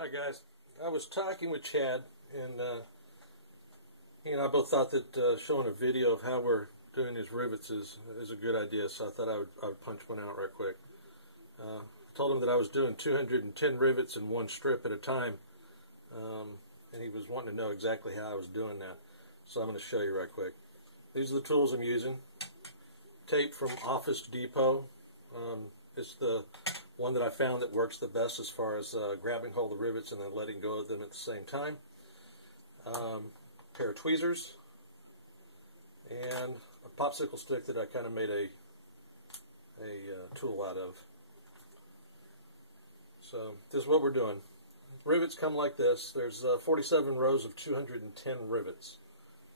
Hi guys, I was talking with Chad, and he and I both thought that showing a video of how we're doing these rivets is a good idea, so I thought I would punch one out right quick. I told him that I was doing 210 rivets in one strip at a time, and he was wanting to know exactly how I was doing that, so I'm going to show you right quick. These are the tools I'm using. Tape from Office Depot. It's the one that I found that works the best as far as grabbing hold of the rivets and then letting go of them at the same time. Pair of tweezers and a popsicle stick that I kind of made a tool out of. So this is what we're doing. Rivets come like this. There's 47 rows of 210 rivets,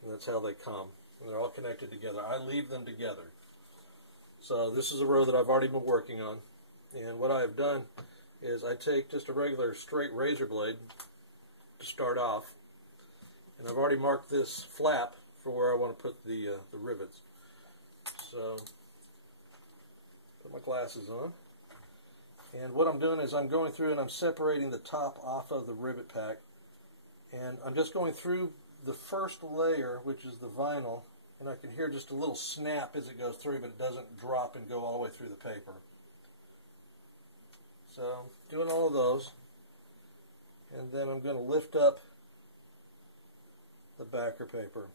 and that's how they come. And they're all connected together. I leave them together. So this is a row that I've already been working on. And what I have done is I take just a regular straight razor blade to start off. And I've already marked this flap for where I want to put the rivets. So, put my glasses on. And what I'm doing is I'm going through and I'm separating the top off of the rivet pack. And I'm just going through the first layer, which is the vinyl. And I can hear just a little snap as it goes through, but it doesn't drop and go all the way through the paper. So, doing all of those, and then I'm going to lift up the backer paper.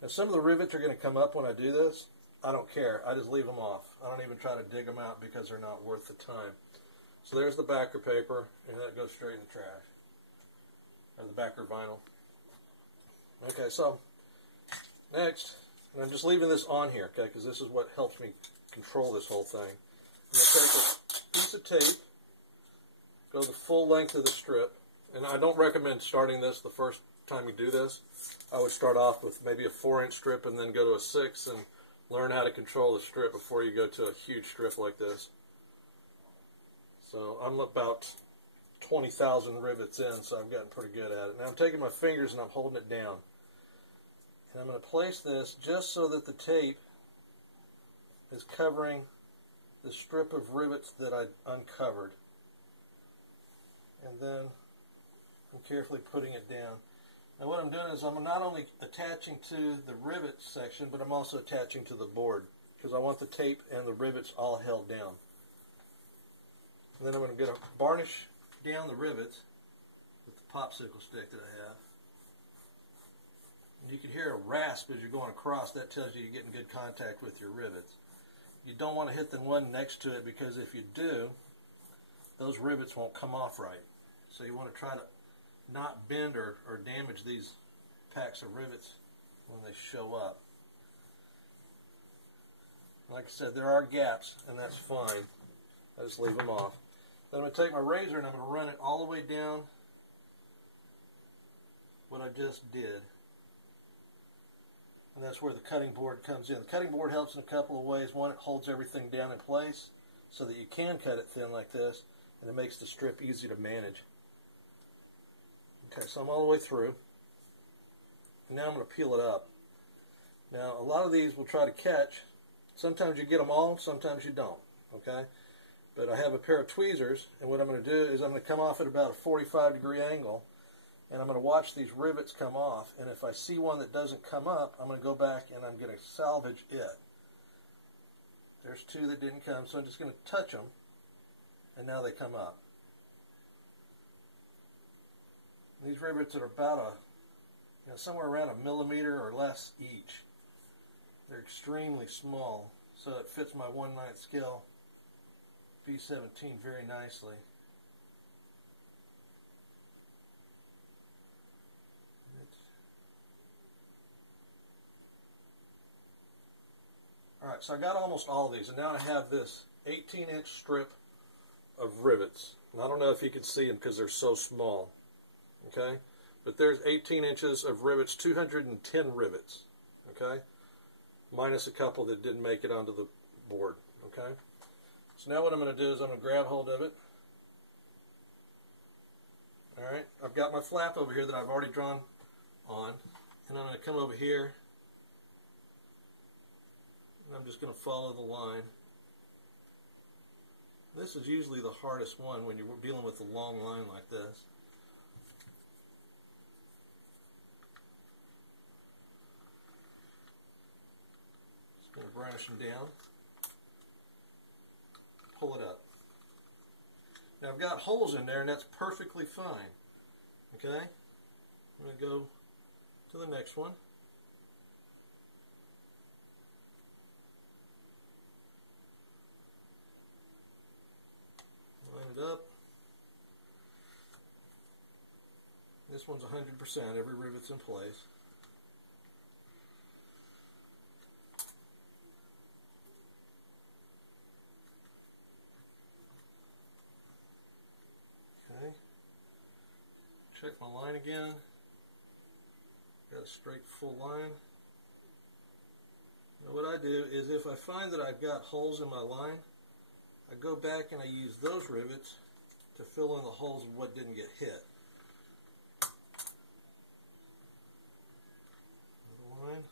Now some of the rivets are going to come up when I do this. I don't care. I just leave them off. I don't even try to dig them out because they're not worth the time. So there's the backer paper, and that goes straight in the trash. Or the backer vinyl. Okay, so next, and I'm just leaving this on here, okay, because this is what helps me control this whole thing. I'm going to take a piece of tape, go the full length of the strip, and I don't recommend starting this the first time you do this. I would start off with maybe a 4-inch strip and then go to a 6 and learn how to control the strip before you go to a huge strip like this. So I'm about 20,000 rivets in, so I've gotten pretty good at it. Now I'm taking my fingers and I'm holding it down. And I'm going to place this just so that the tape is covering the strip of rivets that I uncovered. And then I'm carefully putting it down. Now what I'm doing is I'm not only attaching to the rivet section, but I'm also attaching to the board, because I want the tape and the rivets all held down. And then I'm going to varnish down the rivets with the popsicle stick that I have. And you can hear a rasp as you're going across. That tells you you're getting good contact with your rivets. You don't want to hit the one next to it, because if you do, those rivets won't come off right. So you want to try to not bend or damage these packs of rivets when they show up. Like I said, there are gaps, and that's fine. I just leave them off. Then I'm going to take my razor and I'm going to run it all the way down what I just did. And that's where the cutting board comes in. The cutting board helps in a couple of ways. One, it holds everything down in place so that you can cut it thin like this, and it makes the strip easy to manage. Okay, so I'm all the way through. And now I'm going to peel it up. Now, a lot of these will try to catch. Sometimes you get them all, sometimes you don't. Okay? But I have a pair of tweezers, and what I'm going to do is I'm going to come off at about a 45-degree angle, and I'm going to watch these rivets come off. And if I see one that doesn't come up, I'm going to go back and I'm going to salvage it. There's two that didn't come, so I'm just going to touch them, and now they come up. These rivets are about somewhere around 1 millimeter or less each. They're extremely small, so it fits my 1/9 scale B17 very nicely. Alright, so I got almost all of these, and now I have this 18-inch strip of rivets. And I don't know if you can see them because they're so small. Okay? But there's 18 inches of rivets, 210 rivets. Okay? Minus a couple that didn't make it onto the board. Okay? So now what I'm going to do is I'm going to grab hold of it. Alright? I've got my flap over here that I've already drawn on. And I'm going to come over here. And I'm just going to follow the line. This is usually the hardest one when you're dealing with a long line like this. airbrush them down, pull it up. Now I've got holes in there and that's perfectly fine. Okay? I'm going to go to the next one. Line it up. This one's 100%, every rivet's in place. Okay. Check my line again. Got a straight full line. Now what I do is if I find that I've got holes in my line, I go back and I use those rivets to fill in the holes of what didn't get hit. Another line.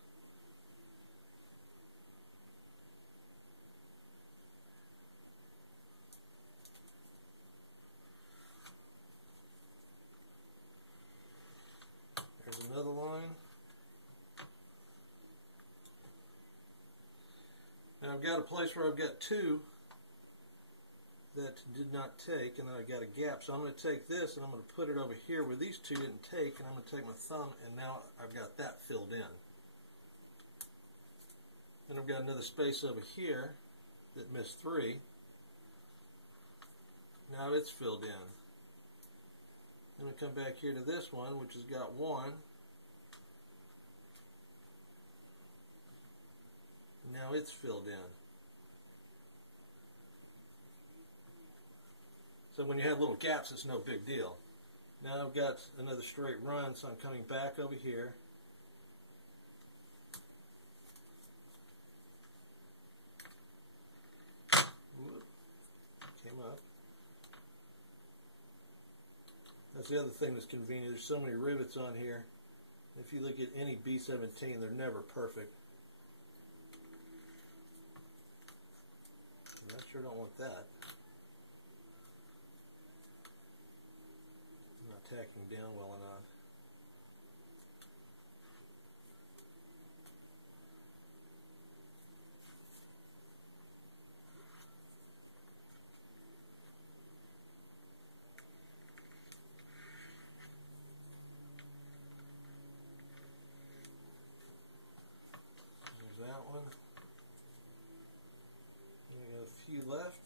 There's another line. Now I've got a place where I've got two that did not take, and then I've got a gap. So I'm going to take this and I'm going to put it over here where these two didn't take, and I'm going to take my thumb, and now I've got that filled in. Then I've got another space over here that missed three. Now it's filled in. Then we come back here to this one, which has got one. Now it's filled in. So when you have little gaps, it's no big deal. Now I've got another straight run, so I'm coming back over here. Came up. That's the other thing that's convenient. There's so many rivets on here. If you look at any B17, they're never perfect. I sure don't want that. I'm not tacking down well enough. There's that one. We got a few left.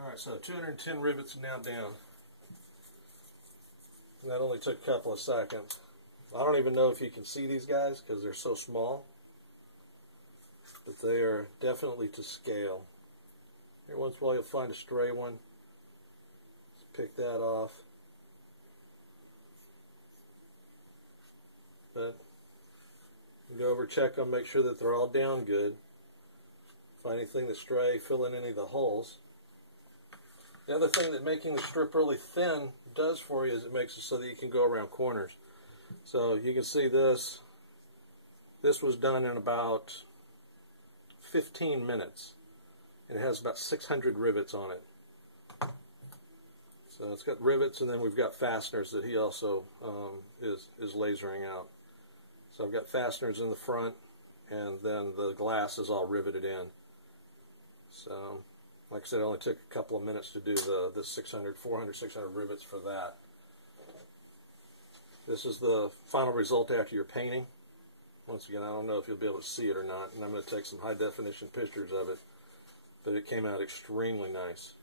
Alright, so 210 rivets now down. And that only took a couple of seconds. I don't even know if you can see these guys because they're so small. But they are definitely to scale. Every once in a while you'll find a stray one. Just pick that off. But you go over, check them, make sure that they're all down good. Find anything that's stray, fill in any of the holes. The other thing that making the strip really thin does for you is it makes it so that you can go around corners. So you can see this. This was done in about 15 minutes. And it has about 600 rivets on it. So it's got rivets, and then we've got fasteners that he also is lasering out. So I've got fasteners in the front, and then the glass is all riveted in. So, like I said, it only took a couple of minutes to do the 400, 600 rivets for that. This is the final result after your painting. Once again, I don't know if you'll be able to see it or not, and I'm going to take some high-definition pictures of it. But it came out extremely nice.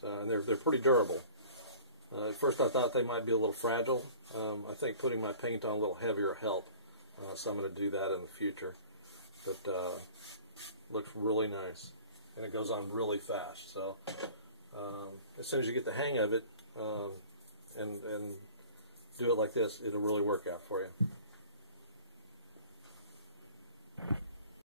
So, and they're pretty durable. At first I thought they might be a little fragile. I think putting my paint on a little heavier helped. So I'm going to do that in the future. But looks really nice. And it goes on really fast. So as soon as you get the hang of it and do it like this, it'll really work out for you.